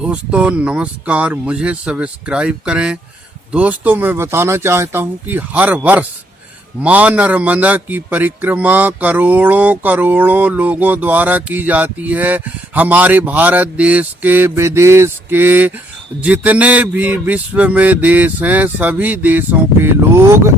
दोस्तों नमस्कार, मुझे सब्सक्राइब करें। दोस्तों मैं बताना चाहता हूं कि हर वर्ष मां नर्मदा की परिक्रमा करोड़ों करोड़ों लोगों द्वारा की जाती है। हमारे भारत देश के, विदेश के, जितने भी विश्व में देश हैं, सभी देशों के लोग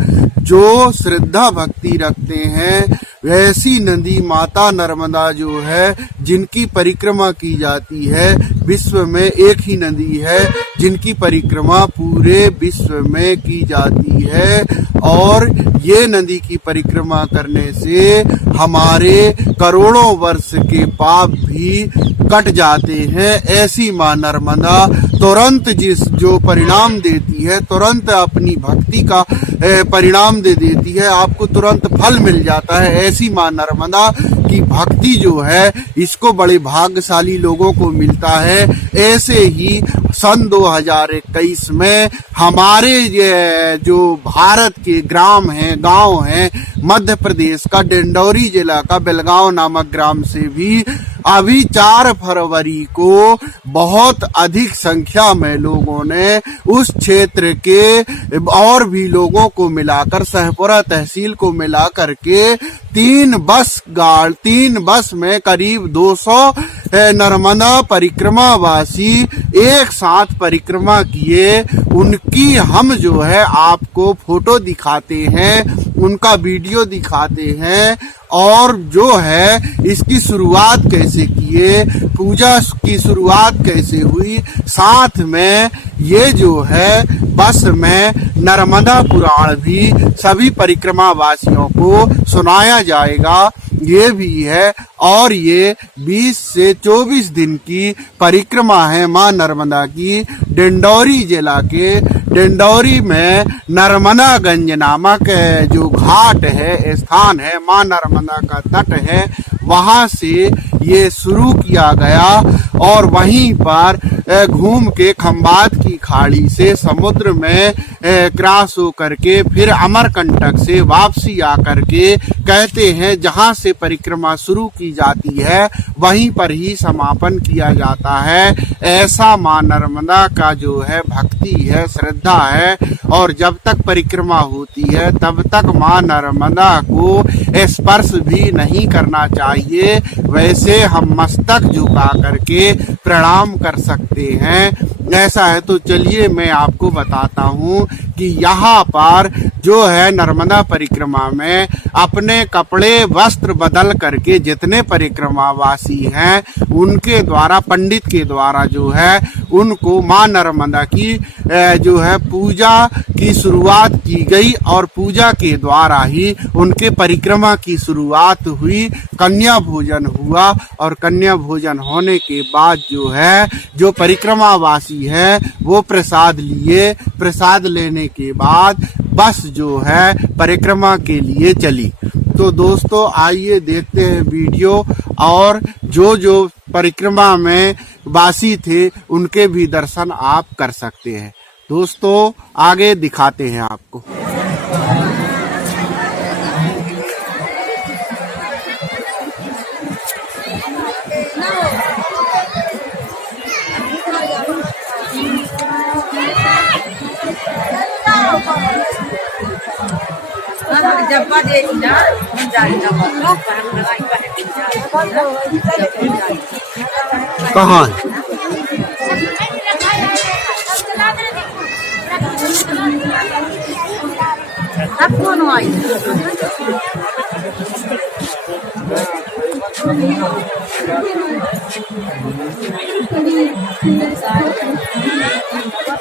जो श्रद्धा भक्ति रखते हैं, वैसी नदी माता नर्मदा जो है, जिनकी परिक्रमा की जाती है, विश्व में एक ही नदी है जिनकी परिक्रमा पूरे विश्व में की जाती है। और ये नदी की परिक्रमा करने से हमारे करोड़ों वर्ष के पाप भी कट जाते हैं। ऐसी मां नर्मदा तुरंत जो परिणाम देती है, तुरंत अपनी भक्ति का परिणाम दे देती है, आपको तुरंत फल मिल जाता है। ऐसी मां नर्मदा की भक्ति जो है, इसको बड़े भाग्यशाली लोगों को मिलता है। ऐसे ही सन 2021 में हमारे ये जो भारत के ग्राम हैं, गांव हैं, मध्य प्रदेश का डिंडौरी जिला का बेलगांव नामक ग्राम से भी अभी 4 फरवरी को बहुत अधिक संख्या में लोगों ने उस क्षेत्र के और भी लोगों को मिलाकर, सहपुरा तहसील को मिलाकर के 3 बस में करीब 200 नर्मदा परिक्रमा वासी एक साथ परिक्रमा किए। उनकी हम जो है आपको फोटो दिखाते हैं, उनका वीडियो दिखाते हैं, और जो है इसकी शुरुआत कैसे किए, पूजा की शुरुआत कैसे हुई, साथ में ये जो है बस में नर्मदा पुराण भी सभी परिक्रमा वासियों को सुनाया जाएगा, ये भी है। और ये 20 से 24 दिन की परिक्रमा है मां नर्मदा की। डिंडौरी जिला के डिंडौरी में नर्मदागंज नामक जो घाट है, स्थान है, मां नर्मदा का तट है, वहां से ये शुरू किया गया और वहीं पर घूम के खंबात की खाड़ी से समुद्र में क्रॉस होकर के फिर अमरकंटक से वापसी आकर के कहते हैं जहां से परिक्रमा शुरू की जाती है वहीं पर ही समापन किया जाता है। ऐसा मां नर्मदा का जो है भक्ति है, श्रद्धा है, और जब तक परिक्रमा होती है तब तक मां नर्मदा को स्पर्श भी नहीं करना चाहिए। वैसे हम मस्तक झुका करके प्रणाम कर सकते हैं। ऐसा है तो चलिए मैं आपको बताता हूँ कि यहाँ पर जो है नर्मदा परिक्रमा में अपने कपड़े वस्त्र बदल करके जितने परिक्रमावासी हैं उनके द्वारा, पंडित के द्वारा जो है उनको मां नर्मदा की जो है पूजा की शुरुआत की गई और पूजा के द्वारा ही उनके परिक्रमा की शुरुआत हुई। कन्या भोजन हुआ और कन्या भोजन होने के बाद जो है जो परिक्रमावासी है वो प्रसाद लिए। प्रसाद लेने के बाद बस जो है परिक्रमा के लिए चली। तो दोस्तों आइए देखते हैं वीडियो, और जो परिक्रमा में वासी थे उनके भी दर्शन आप कर सकते हैं। दोस्तों आगे दिखाते हैं आपको। कहाँ है?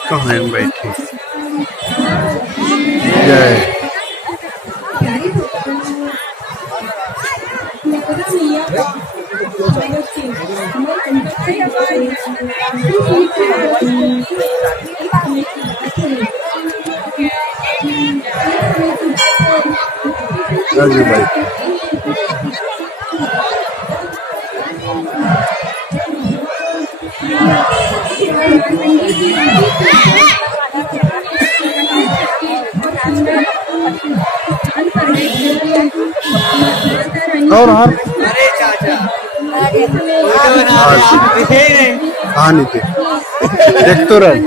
कहाँ है बैठे? जय राजू भाई और हर अरे चाचा कहानी थे। देख तो रहे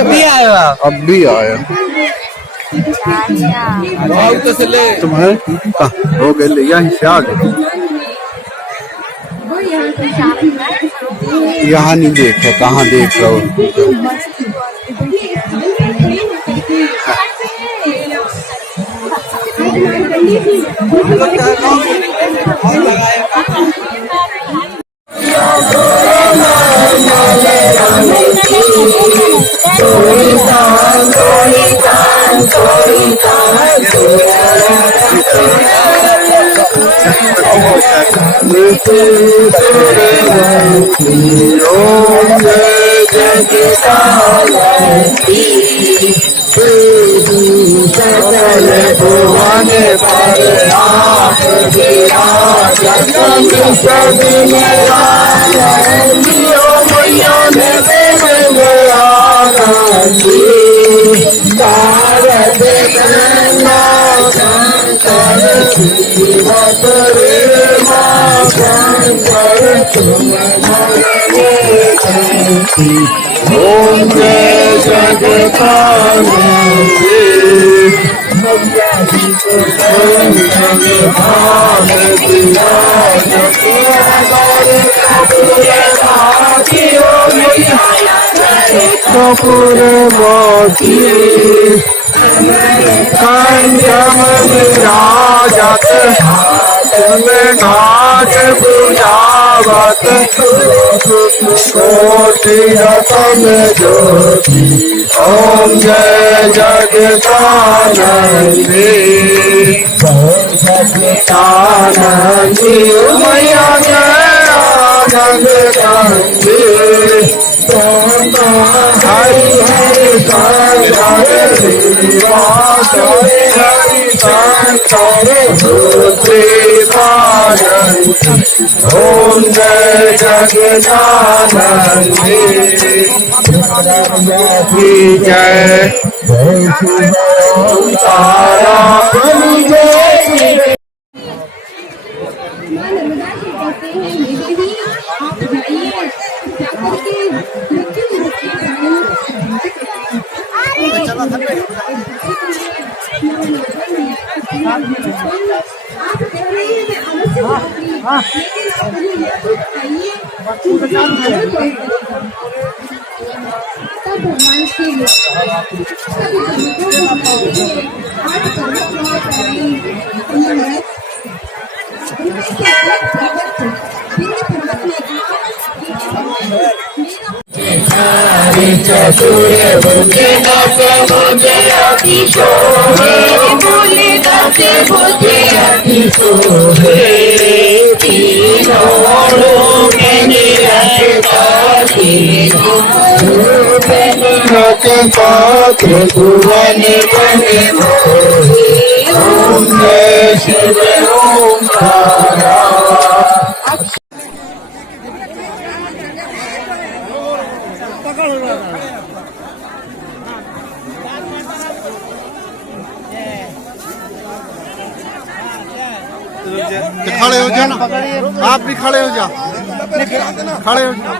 अभी आया अब भी आया तो से ले तुम्हारे हो गए ले यहाँ से आ गए यहाँ नहीं देखे कहाँ देख रहे हो ओम जय जगदानंदी जगदानंदी मैया जय आनंद कांदी हरि हरि शंकर श्रीवास हरि हरि शंकर श्रीवास ओम जय जगदानंदी जय तारा पात्र भुवन बने ओम जय शिव ओंकारा खड़े हो जाओ ना आप भी खड़े हो जाओ खड़े हो जाओ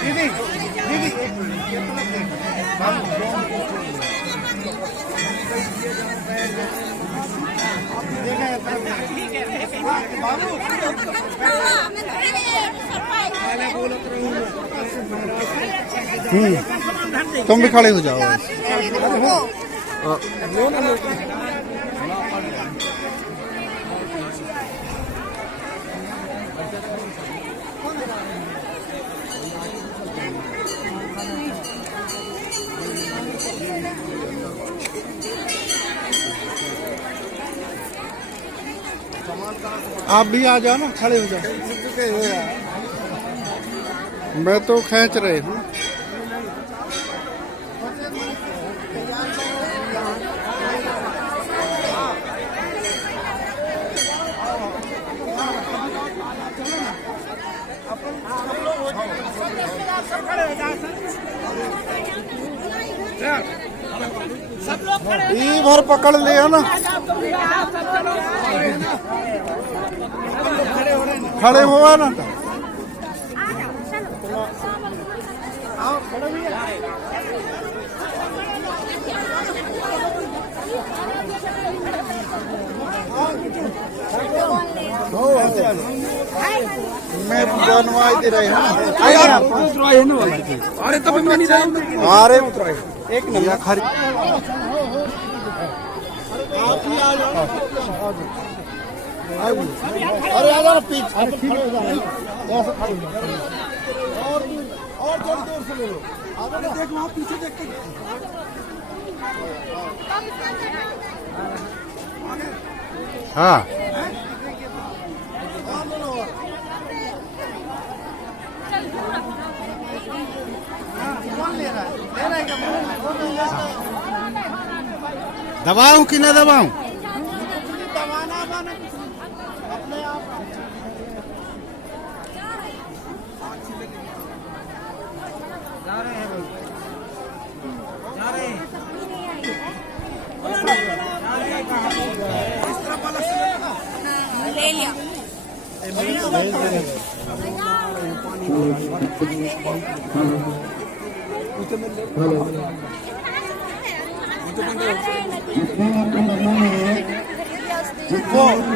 दीदी तुम भी खड़े हो जाओ आप भी आ जाओ ना खड़े हो जाओ मैं तो खींच रहे हूँ ई भर पकड़ लिया ना, खड़े हुआ ना। मैं बनवाई दे रहे हैं। अरे तब मैं नहीं रहा। अरे एक नया खरी अरे आ जाओ पीछे। और थोड़ी दूर से ले लो। देख वहाँ पीछे देख के। हाँ दबाऊं कि न दबाऊं? ले लिया।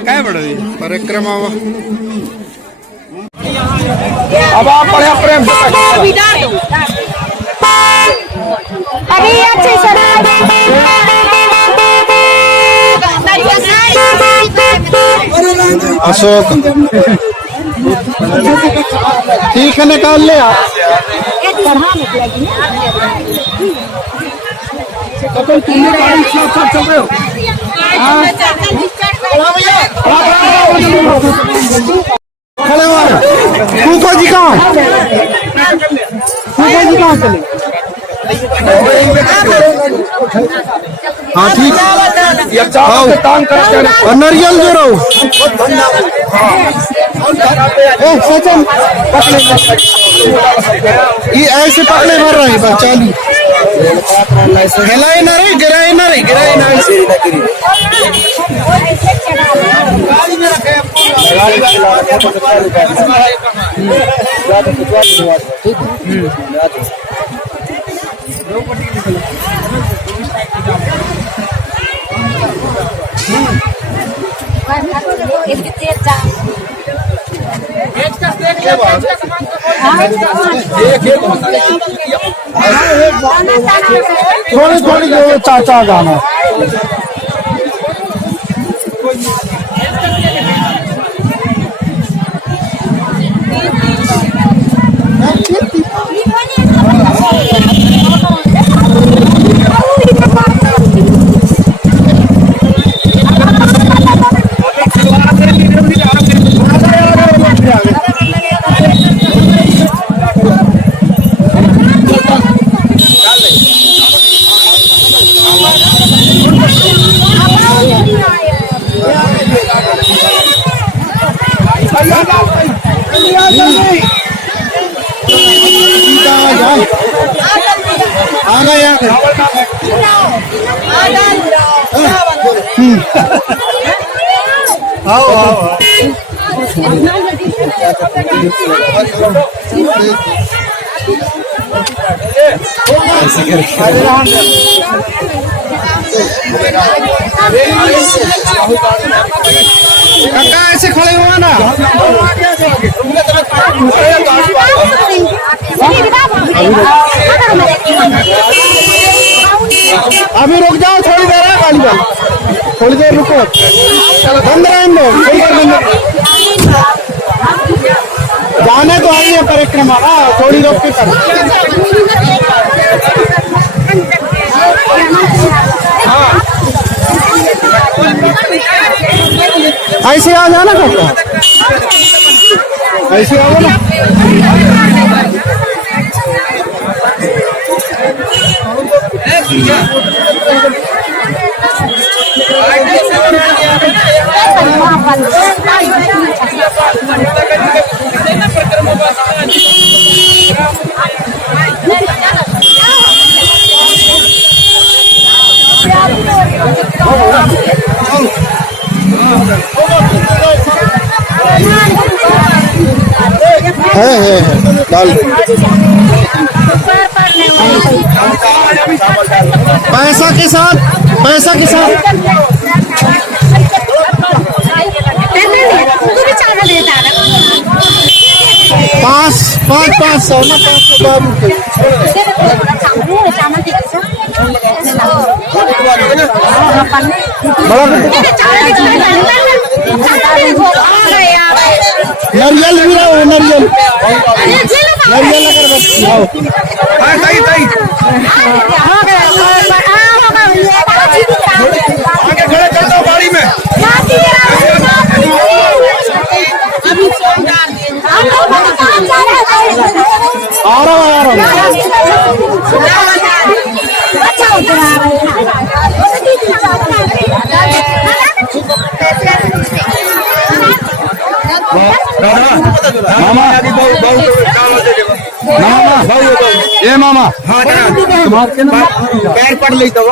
काय बड़ा परिक्रमा अब आप पढ़े प्रेम अरे अच्छे अशोक ठीक है, निकाल ले आप। खड़े हुआ फूफा जी कहाँ? फूफा जी कहाँ चले? हाँ ठीक। और नारियल जो रहो सचन ये ऐसे पकड़े भर रहे हैं। चाली हिलाई ना रही, गिराई ना रही, गिराई ना थोड़ी थोड़ी चाचा गाना काका ऐसे खड़े हुआ ना। अभी रुक जाओ, थोड़ी देर है गाड़ी वाली, थोड़ी देर रुको। बंद जाने तो आई है परिक्रमा ना, थोड़ी रोक के कर। ऐसे आ जाना करता, ऐसे आओ ना। वहाँ डाल दो। पैसा के साथ, पैसा के साथ पाँच पाँच 500 ना 500 बाबू के नारियल भी रहो, नारियल नारियल अगरबत्ती आओ। ताई ताई आगे खड़े कर दो गाड़ी में। आ रहा मामा ए मामा हाँ पैर पड़ ली तो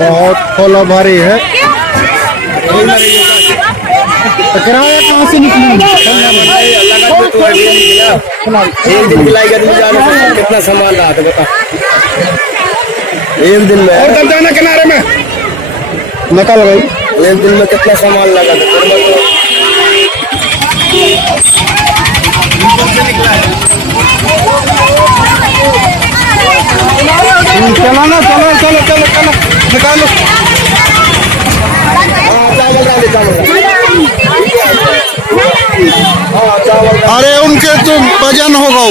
बहुत खोला भारी है। किराया कहाँ से निकलेंगे? एक दिन की लाइक कितना सामान रहा था बता। एक दिन में और तब जाना किनारे में निकल गई। एक दिन में कितना सामान लगा था। चलो ना, चलो चलो चलो चलो निकालो। अरे उनके तो वजन होगा।